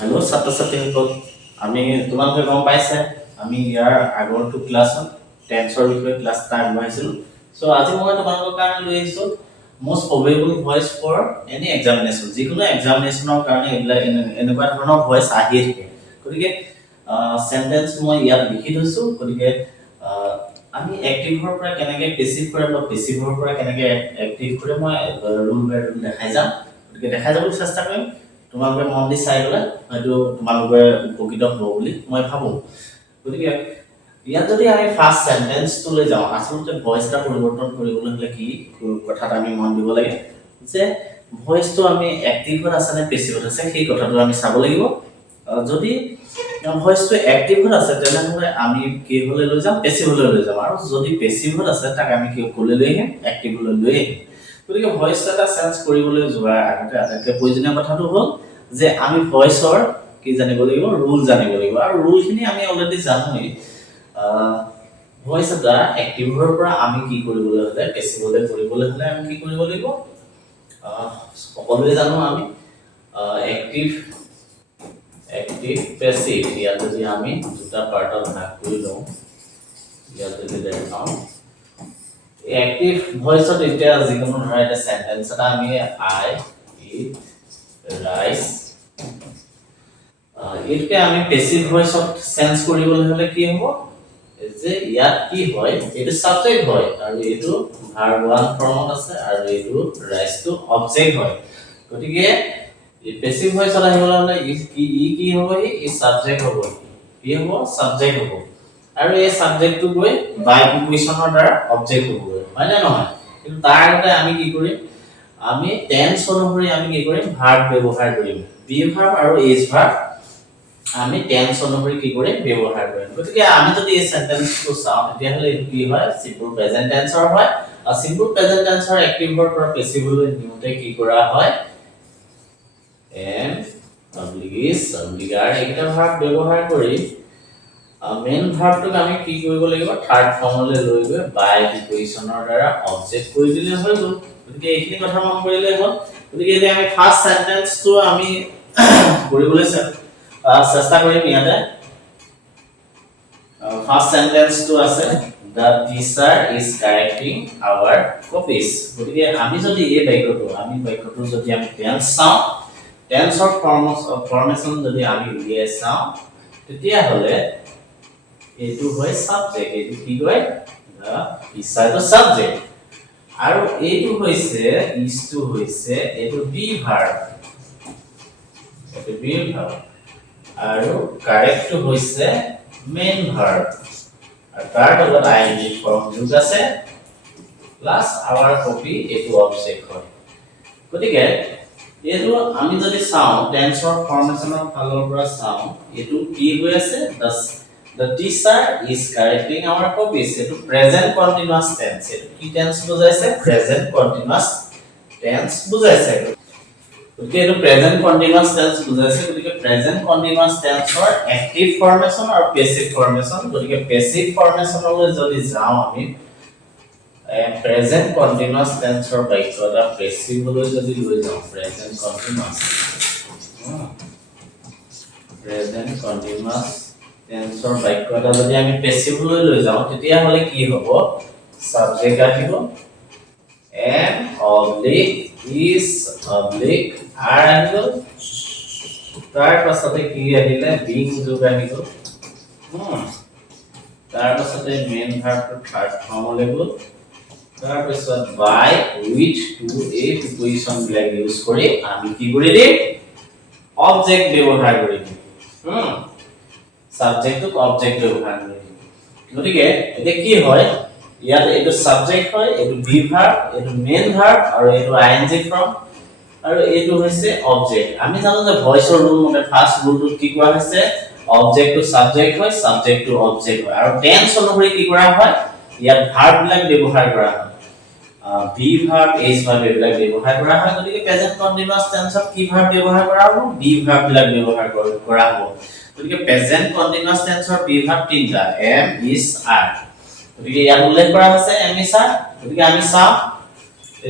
Hello' ছাত্ৰ ছাত্ৰীসকল, আমি তোমালোকে গম পাইছে আমি ইয়াৰ আগৰটো ক্লাছত টেন্সৰ বিষয়ে ক্লাছ এটা আগবঢ়াইছিলোঁ। চ' আজি মই তোমালোকৰ কাৰণে লৈ আহিছোঁ most probable voice for any examination. যিকোনো এক্সামিনেশ্যনৰ কাৰণে এইবিলাক এনেকুৱা ধৰণৰ ভইচ আহিয়ে থাকে। গতিকে চেণ্টেন্স মই ইয়াত লিখি থৈছোঁ। গতিকে আমি এক্টিভৰ পৰা কেনেকৈ পেছিভ কৰে বা পেছিভৰ পৰা কেনেকৈ এক্টিভ কৰে মই ৰুল বাই ৰুল দেখাই যাম। গতিকে দেখাই যাবলৈ চেষ্টা কৰিম। তোমালোকে মন দি চাই গ'লে হয়তো তোমালোকে উপকৃত হ'ব বুলি মই ভাবোঁ। গতিকে ইয়াত যদি আমি ফাৰ্ষ্ট চেণ্টেন্সটোলৈ যাওঁ, আচলতে ভইচ এটা পৰিৱৰ্তন কৰিবলৈ হ'লে কি কথাটো আমি মন দিব লাগে যে ভইচটো আমি এক্টিভত আছে নে পেছিভত আছে সেই কথাটো আমি চাব লাগিব। যদি ভইচটো এক্টিভত আছে তেনেহ'লে আমি কিহলৈ লৈ যাম, পেছিভলৈ লৈ যাম, আৰু যদি পেছিভত আছে তাক আমি কি ক'লৈ লৈ আহিম, এক্টিভলৈ লৈ আহিম। গতিকে ভইচ এটা চেঞ্জ কৰিবলৈ যোৱাৰ আগতে আটাইতকৈ প্ৰয়োজনীয় কথাটো হ'ল যে আমি ভইচৰ কি জানিব লাগিব, ৰুল জানিব লাগিব। আৰু ৰুলখিনি আমি অলৰেডি জানোৱেই। ভইচ এটা এক্টিভৰ পৰা আমি কি কৰিবলৈ হ'লে, পেছিভলৈ কৰিবলৈ হ'লে আমি কি কৰিব লাগিব, সকলোৱে জানো আমি এক্টিভ পেছিভ। ইয়াত যদি আমি দুটা পাৰ্টত ভাগ কৰি লওঁ, ইয়াত যদি দেখাওঁ এক্টিভ ভইচত এতিয়া যিকোনো ধৰা এটা চেণ্টেন্স এটা আমি আই ইট ৰাইচ, এইটোকে আমি পেছিভ ভইচত চেঞ্জ কৰিবলৈ হ'লে কি হ'ব যে ইয়াত কি হয়, এইটো সাবজেক্ট হয় আৰু এইটো ভাৰ্ব ওৱান ফৰ্মত আছে আৰু এইটো ৰাইচটো অবজেক্ট হয়। গতিকে পেছিভ ভইচত আহিবলৈ হ'লে কি হ'ব, ই সাবজেক্ট হ'ব। কি হ'ব, সাবজেক্ট হ'ব। আৰু এই সাবজেক্টটো গৈ বাই প্ৰিপজিচনৰ দ্বাৰা অবজেক্ট হ'ব, হয় নে নহয়? কিন্তু তাৰ আগতে আমি কি কৰিম, আমি টেন্স অনুসৰি আমি কি কৰিম, ভাৰ্ব ব্যৱহাৰ কৰিম। বি ভাৰ্ব আৰু এইচ ভাৰ্ব আমি টেন্স অনুসৰি কি কৰিম, ব্যৱহাৰ কৰিম। গতিকে আমি যদি এই সেন্টেন্সটো চাওঁ তেতিয়াহ'লে এইটো কি হয়, সিম্পল প্ৰেজেন্ট টেন্সৰ হয়। আৰু সিম্পল প্ৰেজেন্ট টেন্সৰ এক্টিভৰ পৰা পেছিভলৈ নিওঁতে কি কৰা হয়, এম অব্লিগেছ অব্লিগাৰ এইকেইটা ভাৰ্ব ব্যৱহাৰ কৰি মেইন ভাৰ্বটোক আমি কি কৰিব লাগিব, থাৰ্ড ফৰ্মলৈ লৈ গৈ বাই প্ৰিপজিচনৰ দ্বাৰা অবজেক্ট কৰি দিলে হৈ গ'ল। গতিকে এইখিনি কথা মন কৰিলে হ'ল। গতিকে এতিয়া আমি ফাৰ্ষ্ট সেন্টেন্সটো আমি কৰিবলৈ চেষ্টা কৰিম। ইয়াতে ফাৰ্ষ্ট সেন্টেন্সটো আছে the teacher is correcting our copies। গতিকে আমি যদি এই বাক্যটো যদি আমি টেন্স চাওঁ, টেন্সৰ ফৰ্মেশন যদি আমি উলিয়াই চাওঁ তেতিয়াহ'লে এইটো হয় সাবজেক্ট। এইটো কি কয়, the teacher is সাবজেক্ট, আৰু এইটো হৈছে ইজটো হৈছে এইটো বি ভাৰ্ব, আৰু কাৰেক্টটো হৈছে মেইন ভাৰ্ব, আৰু তাৰ লগত আইএনজি ফৰ্ম যোগ আছে প্লাছ আৱাৰ কপি, এইটো অবজেক্ট হয়। গতিকে এইটো আমি যদি চাওঁ টেন্সৰ ফৰ্মেশনৰ ফালৰ পৰা চাওঁ, এইটো কি হৈ আছে, the teacher is correcting our copies, এইটো প্ৰেজেন্ট কন্টিনিউয়াস টেন্স। এইটো কি টেন্স বুজাইছে, প্ৰেজেন্ট কন্টিনিউয়াস টেন্স বুজাইছে। গতিকে এইটো প্ৰেজেন্ট কন্টিনিউয়াস টেন্স বুজাইছে। গতিকে প্ৰেজেন্ট কন্টিনিউয়াস টেন্সৰ এক্টিভ ফৰ্মেশন আৰু পেছিভ ফৰ্মেশন। গতিকে পেছিভ ফৰ্মেশনলৈ যদি যাওঁ আমি প্ৰেজেন্ট কন্টিনিউয়াস টেন্সৰ বাক্য এটা পেছিভলৈ যদি লৈ যাওঁ, প্ৰেজেন্ট কন্টিনিউয়াস টেন্সৰ বাক্য এটা যদি আমি পেছিভলৈ লৈ যাওঁ তেতিয়াহ'লে কি হ'ব, সাবজেক্ট আহিব এম অবলিক ইজ অবলিক আৰ আহিব, তাৰ পাছতে কি আহিলে, বিং যোগ আহিব, তাৰ পাছতে মেইন ভাৰ্বটো থাৰ্ড ফৰ্মলৈ গ'ল, তাৰ পিছত বাই উইথ টু এই প্ৰিপজিচন বিলাক ইউজ কৰি আমি কি কৰি দিম, অবজেক্ট ব্যৱহাৰ কৰি দিম। সাবজেক্টক অবজেক্ট ব্যৱহাৰ কৰি দিম। গতিকে এতিয়া কি হয়, ইয়াত এইটো সাবজেক্ট হয়, এইটো বি ভাৰ্ব, এইটো মেইন ভাৰ্ব, আৰু এইটো আইএনজি ফৰ্ম, আৰু এইটো হৈছে অবজেক্ট। আমি জানো যে ভইচৰ ৰুল মতে ফাৰ্ষ্ট ৰুলটো কি কোৱা হৈছে, অবজেক্ট টু সাবজেক্ট হয়, সাবজেক্ট টু অবজেক্ট হয়, আৰু টেন্স অনুসৰি কি কৰা হয়, ইয়াত ভাৰ্ব বিলাক ব্যৱহাৰ কৰা হয়, বি ভাৰ্ব, এইচ ভাৰ্ব এইবিলাক ব্যৱহাৰ কৰা হয়। গতিকে প্ৰেজেন্ট কন্টিনিউয়াস টেন্সত কি ভাৰ্ব ব্যৱহাৰ কৰা হ'ব, বি ভাৰ্ব বিলাক ব্যৱহাৰ কৰা হ'ব। গতিকে প্ৰেজেন্ট কন্টিনিউয়াস টেন্সৰ বি ভাৰ্ব তিনিটা, এম ইজ আৰ। গতিকে ইয়াত উল্লেখ কৰা হৈছে এম ইজ আৰ। গতিকে আমি চাওঁ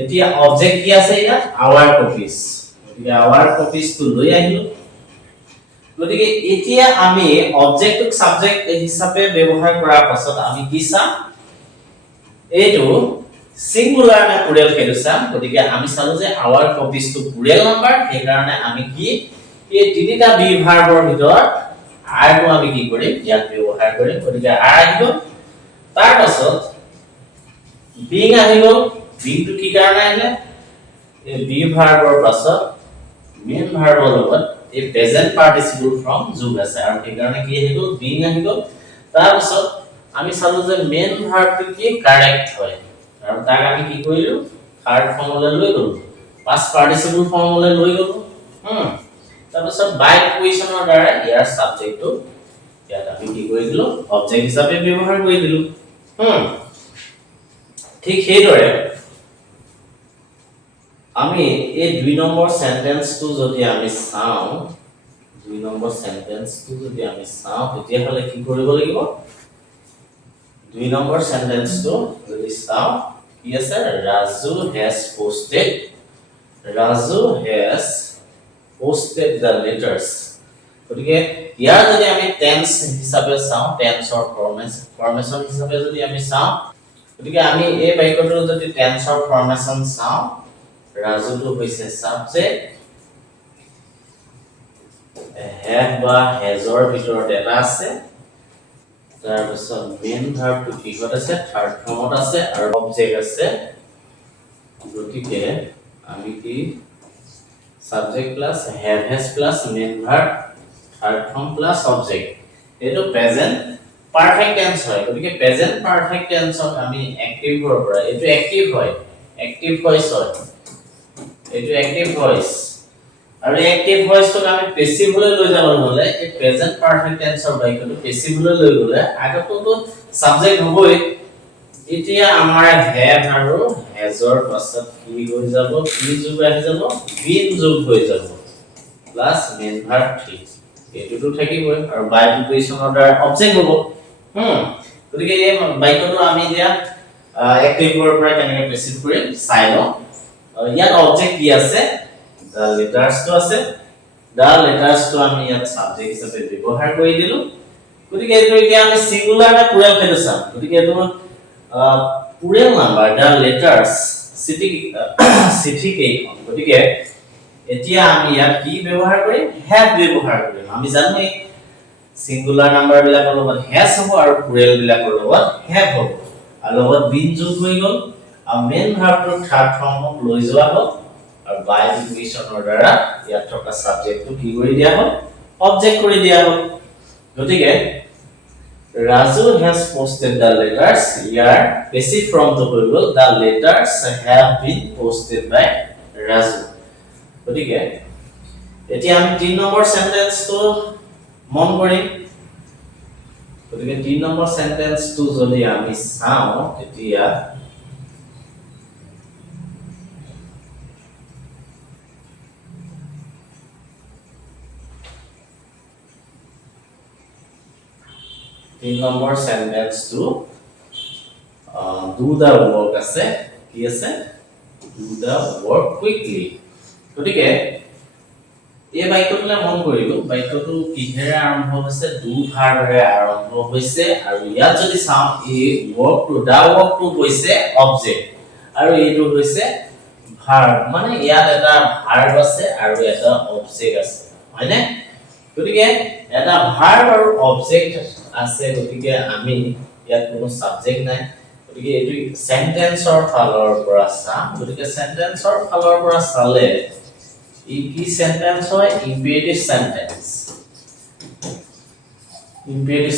এতিয়া অবজেক্ট কি আছে, ইয়াত আৱাৰ কপিজ। গতিকে আৱাৰ কপিজটো লৈ আহিলো, গতিকে এতিয়া আমি অবজেক্টক সাবজেক্ট হিচাপে ব্যৱহাৰ কৰাৰ পাছত আমি কি চাম এইটো সিঙ্গুলাৰ নে প্লুৰেল সেইটো চাম গতিকে আমি চালো যে our copies to plural number সেই কাৰণে আমি কি এই তিনিটা বি ভাৰ্বৰ ভিতৰত আৰ টো আমি কি কৰিম ইয়াত ব্যৱহাৰ কৰিম গতিকে আৰ আহিব তাৰ পাছত বিং আহিব বিং টো কি কাৰণে আহিলে এই বি ভাৰ্বৰ পাছত মেইন ভাৰ্বৰ লগত এই প্ৰেজেন্ট পাৰ্টিসিপল ফ্ৰম যোগ আছে আৰু সেই কাৰণে কি আহিব বিং আহিব তাৰ পাছত আমি চালো যে মেইন ভাৰ্বটো কি কাৰেক্ট হয় আৰু তাক আমি কি কৰিলো থাৰ্ড ফৰ্মলৈ লৈ গলো পাষ্ট পাৰ্টিসিপল ফৰ্মলৈ লৈ গলো তাৰপিছত বাই ইকুৱেশনৰ দ্বাৰা ইয়াৰ সাবজেক্টটো ইয়াত আমি কি কৰি দিলো অবজেক্ট হিচাপে ব্যৱহাৰ কৰি দিলো ঠিক সেইদৰে আমি এই 2 নম্বৰ সেন্টেন্সটো যদি আমি চাও 2 নম্বৰ সেন্টেন্সটো যদি আমি চাও তেতিয়া হলে কি কৰিব লাগিব 2 নম্বৰ সেন্টেন্সটো যদি চাও কি আছে Raju has posted the letters গতিকে ইয়াৰ যদি আমি টেন্স হিচাপে চাও টেন্সৰ ফৰ্মেশন হিচাপে যদি আমি চাও গতিকে আমি এই বাক্যটোৰ যদি টেন্সৰ ফৰ্মেশন চাও Raju to হৈছে সাবজেক্ট have বা has ৰ ভিতৰত এটা আছে তাৰ পিছত মেইন ভাৰ্ব টো কিহত আছে থাৰ্ড ফৰ্মত আছে আৰু অবজেক্ট আছে গতিকে আমি কি subject plus have has plus main verb third form plus object এটো প্ৰেজেন্ট পাৰফেক্ট টেন্স হয় গতিকে প্ৰেজেন্ট পাৰফেক্ট টেন্সক আমি অ্যাক্টিভ ৰ পৰা এটো অ্যাক্টিভ হয় অ্যাক্টিভ ভয়েস হয় এটো অ্যাক্টিভ ভয়েস আৰু অ্যাক্টিভ ভয়েসটো আমি পেসিভলৈ লৈ যাব হলে এই প্ৰেজেন্ট পাৰফেক্ট টেন্সৰ বাক্যটো পেসিভলৈ লৈ গলে আগতটো সাবজেক্ট হ'বই এতিয়া আমাৰ have আৰু has ৰ পাছত কি হৈ যাব কি যোগ আহি যাব been যোগ হৈ যাব প্লাস মেইন ভাৰ্ব 3 এটোটো থাকিবই আৰু বাই প্ৰিপোজিশনৰ দ্বাৰা অবজেক্ট হ'ব গতিকে এই বাক্যটো আমি এতিয়া অ্যাক্টিভৰ পৰা কেনেকৈ পেসিভ কৰিম চাই লওঁ ইয়াত অবজেক্ট কি আছে the letters to আছে the letters to আমি ইয়াত সাবজেক্ট হিচাপে ব্যৱহাৰ কৰি দিলো গতিকে এইটো এতিয়া আমি সিঙ্গুলাৰ না প্লুৰেল সেইটো চাম গতিকে এইটো প্লুৰেল নাম্বাৰ the letters চিঠি কেইখন গতিকে এতিয়া আমি ইয়াত কি ব্যৱহাৰ কৰিম have ব্যৱহাৰ কৰিম আমি জানো এই সিঙ্গুলাৰ নাম্বাৰ বিলাকৰ লগত has হ'ব আৰু প্লুৰেল বিলাকৰ লগত have হ'ব আৰু লগত been যোগ হৈ গ'ল আৰু মেইন ভাৰ্বটো থাৰ্ড ফৰ্মত লৈ যোৱা হ'ল আৰু বাই ইকুৱেশনৰ দ্বাৰা ইয়াত থকা সাবজেক্টটো কি কৰি দিয়া হ'ল অবজেক্ট কৰি দিয়া হ'ল গতিকে Raju has posted the letters here passive form to হৈ গ'ল the letters have been posted by Raju গতিকে এতিয়া আমি 3 নম্বৰ সেন্টেন্সটো মন কৰিম গতিকে 3 নম্বৰ সেন্টেন্সটো যদি আমি চাও তেতিয়া 3 নম্বৰ সেন্টেন্সটো do the work আছে কি আছে do the work quickly গতিকে এই বাক্যটোলে মন কৰিব বাক্যটো কিহেৰে আৰম্ভ হৈছে do ভাৰ্বৰে আৰম্ভ হৈছে আৰু ইয়াত যদি চাও এই work to the work to হৈছে অবজেক্ট আৰু এইটো হৈছে ভাৰ্ব মানে ইয়াত এটা ভাৰ্ব আছে আৰু এটা অবজেক্ট আছে হয়নে গতিকে এটা ভাৰ্ব আৰু অবজেক্ট আছে গতিকে আমি ইয়াত কোনো সাবজেক্ট নাই গতিকে এটো সেন্টেন্সৰ ফালৰ পৰা চাম গতিকে সেন্টেন্সৰ ফালৰ পৰা চালে ই কি সেন্টেন্স হয় ইম্পেৰেটিভ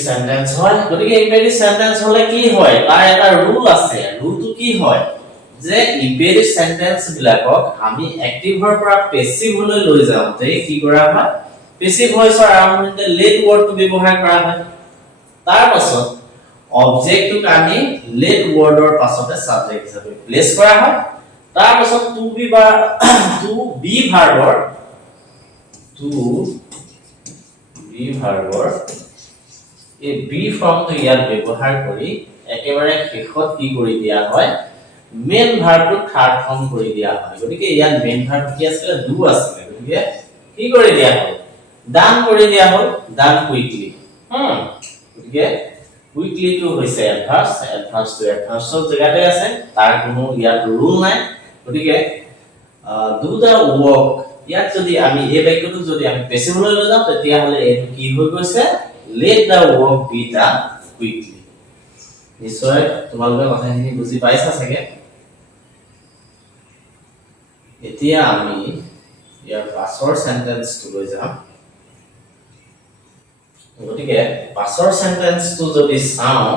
সেন্টেন্স হয় গতিকে ইম্পেৰেটিভ সেন্টেন্স হলে কি হয় তাৰ এটা ৰুল আছে ৰুলটো কি হয় যে ইম্পেৰেটিভ সেন্টেন্স বিলাকক আমি অ্যাক্টিভৰ পৰা পেসিভলৈ লৈ যাওঁতে কি কৰা হয় পেসিভ ভয়েসৰ আৰম্ভণিতে লেট ওয়াৰ্ডটো ব্যৱহাৰ কৰা হয় তাৰ পাছত অবজেক্টটোক আমি লেট ওয়াৰ্ডৰ পাছতে সাবজেক্ট হিচাপে প্লেস কৰা হয় তাৰ পাছত টু বি ভাৰ্বৰ এই বি ফৰ্মটো ইয়াত ব্যৱহাৰ কৰি একেবাৰে শেষত কি কৰি দিয়া হয় মেইন ভাৰ্বটো থাৰ্ড ফৰ্ম কৰি দিয়া হয় গতিকে ইয়াত মেইন ভাৰ্ব কি আছিল ডু আছিল গতিকে কি কৰি দিয়া হয় ডান কৰি দিয়া হ'ল ডান কুইকলি গতিকে কুইকলি টু হৈছে এডভাৰ্স এডভাৰ্স টু এডভাৰ্সৰ জেগাতে আছে তাৰ কোনো ইয়াত ৰুল নাই গতিকে ডু দা ওয়ার্ক ইয়াত যদি আমি এই বাক্যটো যদি আমি পেছিভলৈ লৈ যাওঁ তেতিয়া হলে এটো কি হৈ গৈছে let the work be done quickly নিশ্চয় তোমালোকে কথাখিনি বুজি পাইছা চাগে এতিয়া আমি ইয়াৰ পাছৰ সেন্টেন্সটো লৈ যাম গতিকে পাছৰ সেন্টেন্সটো যদি চাওঁ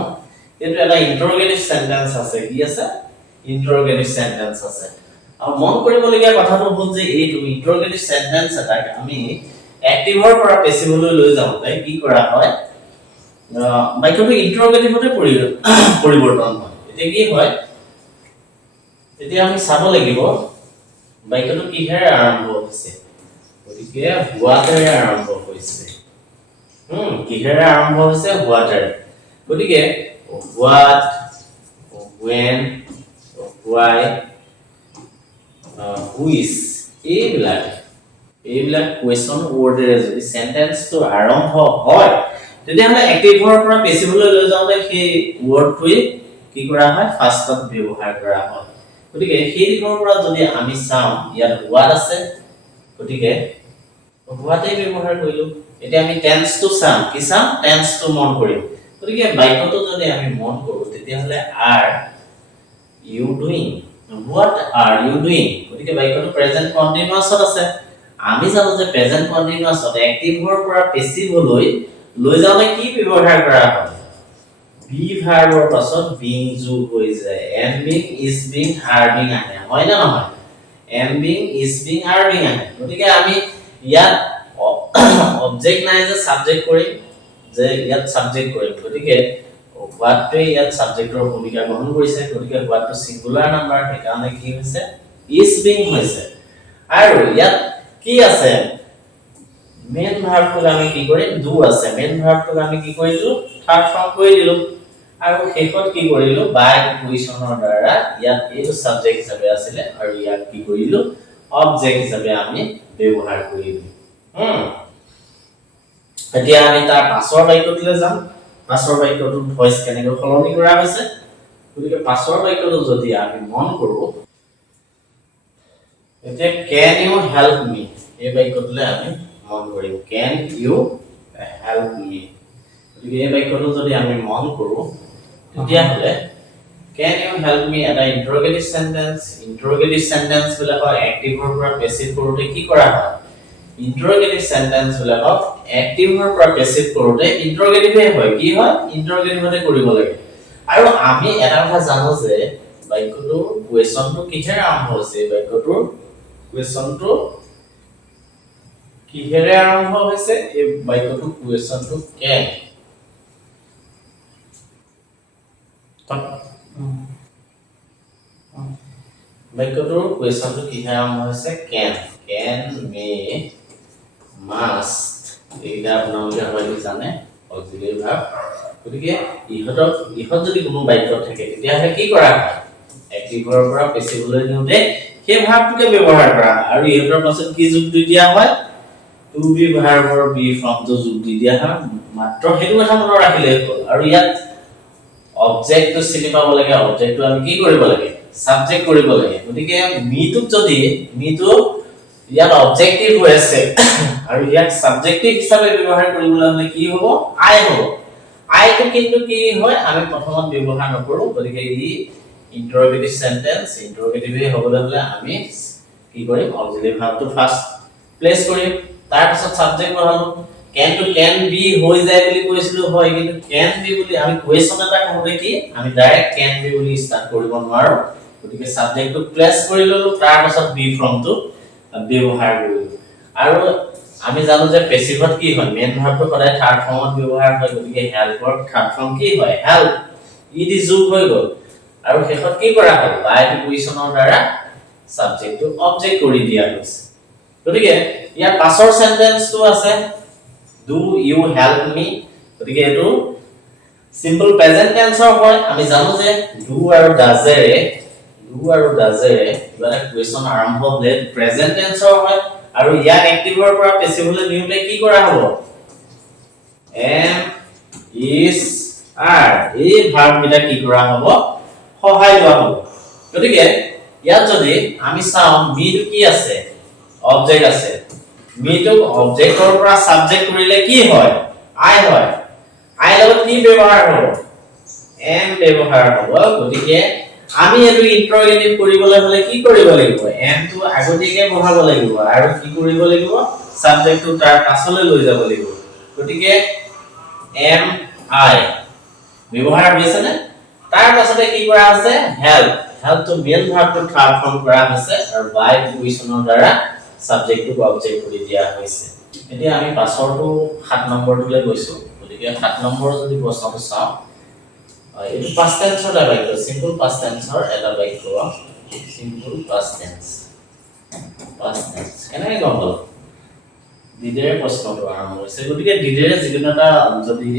এটো এটা ইন্টাৰোগেটিভ সেন্টেন্স আছে কি আছে ইন্টাৰোগেটিভ সেন্টেন্স আছে আৰু মন কৰিবলগীয়া কথাটো হ'ল যে এইটো ইন্টাৰোগেটিভ সেন্টেন্স এটাক আমি এক্টিভৰ পৰা পেছিভলৈ লৈ যাওঁতে কি কৰা হয় বাক্যটো ইন্টাৰোগেটিভতে পৰিৱৰ্তন হয় এতিয়া কি হয় এতিয়া আমি চাব লাগিব বাক্যটো কিহেৰে আৰম্ভ হৈছে গতিকে হোৱাতেৰে আৰম্ভ হৈছে কিহেৰে আৰম্ভ হৈছে হোৱাতেৰে গতিকে what when why which এইবিলাক কোৱেশ্চন ৱৰ্ডেৰে যদি সেন্টেন্সটো আৰম্ভ হয় তেতিয়াহলে এক্টিভৰ পৰা পেছিভলৈ লৈ যাওঁতে সেই ৱৰ্ডটোৱে কি কৰা হয় ফাৰ্ষ্টত ব্যৱহাৰ কৰা হয় গতিকে সেই দিশৰ পৰা যদি আমি চাওঁ ইয়াত হোৱাট আছে গতিকে হোৱাটেই ব্যৱহাৰ কৰিলো এতিয়া আমি টেন্সটো চাম কি চাম টেন্সটো মন কৰিম গতিকে বাক্যটো যদি আমি মন কৰো তেতিয়াহলে are you doing what are you doing গতিকে বাক্যটো প্ৰেজেন্ট কন্টিনিউয়াছত আছে আমি জানো যে প্ৰেজেন্ট কন্টিনিউয়াছত এক্টিভৰ পৰা পেছিভলৈ লৈ যাওঁতে কি ব্যৱহাৰ কৰা হয় বি ভাৰ্বৰ পাছত বিং যোগ হৈ যায় am being is being R being আহে হয় না নহয় am being is being R being আহে গতিকে আমি ইয়াত অবজেক্ট নাই যে সাবজেক্ট কৰিম যে ইয়াত সাবজেক্ট কৰিম গতিকে হোৱাটটোৱে ইয়াত সাবজেক্টৰ ভূমিকা গ্ৰহণ কৰিছে গতিকে হোৱাটটো সিঙ্গুলাৰ নাম্বাৰ সেইকাৰণে কি হৈছে ইজ বিং হৈছে আৰু ইয়াত কি আছে মেইন ভাৰ্বটো আমি কি কৰিম ডু আছে মেইন ভাৰ্বটো আমি কি কৰিলো থাৰ্ড ফৰ্ম কৰি দিলো আৰু শেষত কি কৰিলো বাই প্ৰিপজিশনৰ দ্বাৰা ইয়াত এইটো সাবজেক্ট হিচাপে আছিল আৰু ইয়াত কি কৰিলো অবজেক্ট হিচাপে আমি ব্যৱহাৰ কৰিলো এতিয়া আমি তাৰ পাছৰ বাক্যটোলৈ যাম পাছৰ বাক্যটো ভয়েস কেনেকৈ সলনি কৰা হৈছে গতিকে পাছৰ বাক্যটো যদি আমি মন কৰো এতিয়া can you help me এই বাক্যটোলৈ আমি মন কৰিম can you help me গতিকে এই বাক্যটো যদি আমি মন কৰো তেতিয়া হলে can you help me এটা ইন্টাৰোগেটিভ সেন্টেন্স বিলাকৰ এক্টিভৰ পৰা পেছিভ কৰোতে কি কৰা হয় ইন্টাৰোগেটিভ সেন্টেন্স বিলাকক এক্টিভৰ পৰা পেছিভ কৰোতে ইন্টাৰোগেটিভে হয় কি হয় ইন্টাৰোগেটিভতে কৰিব লাগে আৰু আমি এটা কথা জানো যে বাক্যটোৰ কোৱেশ্চনটো কিহেৰে আৰম্ভ হৈছে বাক্যটোৰ কোৱেশ্চনটো কিহেৰে আৰম্ভ হৈছে এই বাক্যটো কোৱেশ্চনটো can বাক্যটোৰ কোৱেশ্চনটো কিহেৰে আৰম্ভ হৈছে can may must এইটা আপোনালোকে হয়তো জানে অক্সিলাৰি ভাৰ্ব গতিকে ইহত যদি কোনো বাক্য থাকে তেতিয়াহলে কি কৰা হয় এক্টিভৰ পৰা পেছিভলৈ নিওতে সেই ভাৰ্বটোকে ব্যৱহাৰ কৰা আৰু ইহতৰ পাছত কি যোগ দি দিয়া হয় টু বি ভাৰ্বৰ বি ফৰ্মটো যোগ দি দিয়া হয় মাত্ৰ হেতু কথা মনত ৰাখিলে হ'ল আৰু ইয়াত অবজেক্টটো চিনি পাব লাগে অবজেক্টটো আমি কি কৰিব লাগে সাবজেক্ট কৰিব লাগে গতিকে মিটোক যদি মিটো ইয়াত অবজেক্টিভ হৈ আছে আৰু ইয়াত সাবজেক্টিভ হিচাপে ব্যৱহাৰ কৰিবলৈ হলে কি হ'ব আই হ'ব আইটো কিন্তু কি হয় আমি প্ৰথমত ব্যৱহাৰ নকৰো গতিকে ই ইন্টাৰোগেটিভ সেন্টেন্স ইন্টাৰোগেটিভে হ'বলৈ হলে আমি কি কৰিম অক্সিলাৰি ভাৰ্বটো ফাৰ্স্ট প্লেস কৰিম তাৰ পিছত subject বহালো can to can be হৈ যায় বুলি কৈছিলো হয় কিন্তু can be বুলি আমি কোৱেশ্চন এটা কৰোতে কি আমি ডাইৰেক্ট can be বুলি স্টাৰ্ট কৰিব নোৱাৰো গতিকে সাবজেক্টটো প্লেস কৰি ললো তাৰ পিছত be ফৰ্মটো ব্যৱহাৰ কৰিলো আৰু আমি জানো যে পেছিভত কি হয় মেইন ভাৰ্বটো সদায় থাৰ্ড ফৰ্মত ব্যৱহাৰ হয় গতিকে হেল্পৰ থাৰ্ড ফৰ্ম কি হয় হেল্প ইট ইজ যোগ হৈ গল আৰু শেষত কি কৰা হয় বাই প্ৰিপজিশনৰ দ্বাৰা সাবজেক্টটো অবজেক্ট কৰি দিয়া হৈছে গতিকে ইয়াৰ পাছৰ সেন্টেন্সটো আছে do you help me গতিকে এটো সিম্পল প্ৰেজেন্ট টেন্সৰ হয় আমি জানো যে do আৰু does এৰে কিবা এটা কোৱেশ্চন আৰম্ভ হ'লে প্ৰেজেন্ট টেন্সৰ হয় আৰু ইয়াক এক্টিভৰ পৰা পেছিভলৈ নিউলে কি কৰা হ'ব এম ইজ আৰ এই ভাৰ্ব কেইটা কি কৰা হ'ব সহায় লোৱা হ'ব গতিকে ইয়াত যদি আমি চাওঁ মি টো কি আছে অবজেক্ট আছে মি টো অবজেক্টৰ পৰা সাবজেক্ট কৰিলে কি হয় আই হয় আই লগত কি ব্যৱহাৰ হ'ব এম ব্যৱহাৰ হ'ব গতিকে আমি এটো ইন্টাৰগেটিভ কৰিবলৈ হলে কি কৰিব লাগিব এম টো আগতীয়াকৈ বহাব লাগিব আৰু কি কৰিব লাগিব সাবজেক্ট টো তাৰ পাছলৈ লৈ যাব লাগিব গতিকে এম আই ব্যৱহাৰ হৈছে নে তাৰ পাছতে কি কৰা আছে হেল্প হেল্প টো মেইন ভাৰ্বটো ট্ৰান্সফৰ্ম কৰা হৈছে আৰু বাই প্ৰিপজিশনৰ দ্বাৰা সাবজেক্ট টো অবজেক্ট কৰি দিয়া হৈছে এতিয়া আমি পাছৰটো 7 নম্বৰটোলৈ গৈছো গতিকে 7 নম্বৰ যদি প্ৰশ্নটো চাওঁ এটা past tense এটা বাক্য simple past tense এটা বাক্য simple past tense কেনেকৈ গম পালো ডিডেৰে প্ৰশ্নটো আৰম্ভ হৈছে গতিকে ডিডেৰে যিকোনো এটা যদি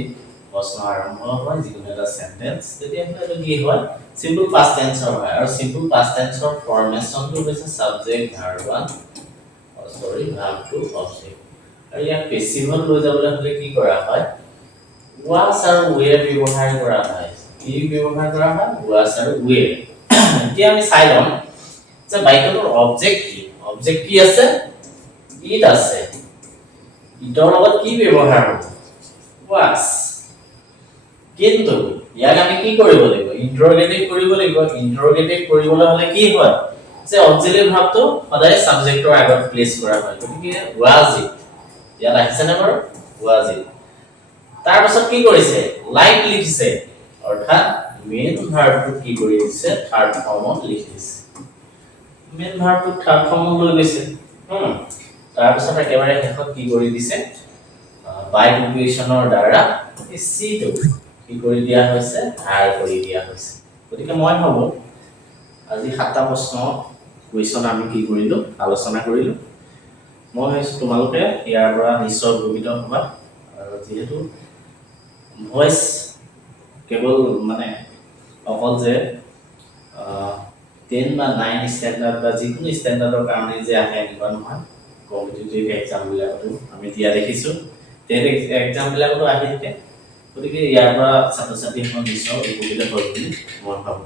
প্ৰশ্ন আৰম্ভ হয় যিকোনো এটা সেন্টেন্স তেতিয়া এটা কি হয় simple past tense হয় আৰু simple past tense ফৰ্মেশনটো হৈছে subject verb 1 verb 2 object আৰু ইয়াক পেছিভল লৈ যাবলৈ হলে কি কৰা হয় was আৰু were ব্যৱহাৰ কৰা হয় কি ব্যৱহাৰ কৰা হয় was আৰু were এতিয়া আমি চাই লম যে বাক্যটোৰ অবজেক্ট কি আছে ইট আছে ইটৰ লগত কি ব্যৱহাৰ হ'ব was কিন্তু ইয়াক আমি কি কৰিব লাগিব ইন্টাৰগেটিভ কৰিব লাগিব ইন্টাৰগেটিভ কৰিবলৈ হলে কি হয় যে অক্সিলাৰি ভাৰ্বটো সদায় সাবজেক্টৰ আগত প্লেস কৰা হয় গতিকে was it ইয়াত আহিছে নে বাৰু was it তাৰ পাছত কি কৰিছে লাইক লিখিছে অৰ্থাৎ মেইন ভাৰ্বটো কি কৰি দিছে থাৰ্ড ফৰ্মত লিখিছে মেইন ভাৰ্বটো থাৰ্ড ফৰ্মত লৈ গৈছে তাৰ পাছত একেবাৰে শেষত কি কৰি দিছে বাই প্ৰিপজিশনৰ দ্বাৰা সি টো কি কৰি দিয়া হৈছে আৰ কৰি দিয়া হৈছে গতিকে মই ভাবো আজি 7টা প্ৰশ্ন কুৱেশ্যন আমি কি কৰিলো আলোচনা কৰিলো মই ভাবিছো তোমালোকে ইয়াৰ পৰা নিশ্চয় উপকৃত হ'বা আৰু যেহেতু ভয়েস কেৱল মানে অকল যে 10 বা 9 ষ্টেণ্ডাৰ্ড বা যিকোনো ষ্টেণ্ডাৰ্ডৰ কাৰণে যে আহে এনেকুৱা নহয় কম্পিটিটিভ এক্সাম বিলাকতো আমি দিয়া দেখিছো টেট এক্সাম বিলাকতো আহি থাকে গতিকে ইয়াৰ পৰা ছাত্ৰ ছাত্ৰীসকল নিশ্চয় উপকৃত হ'ব বুলি মই ভাবো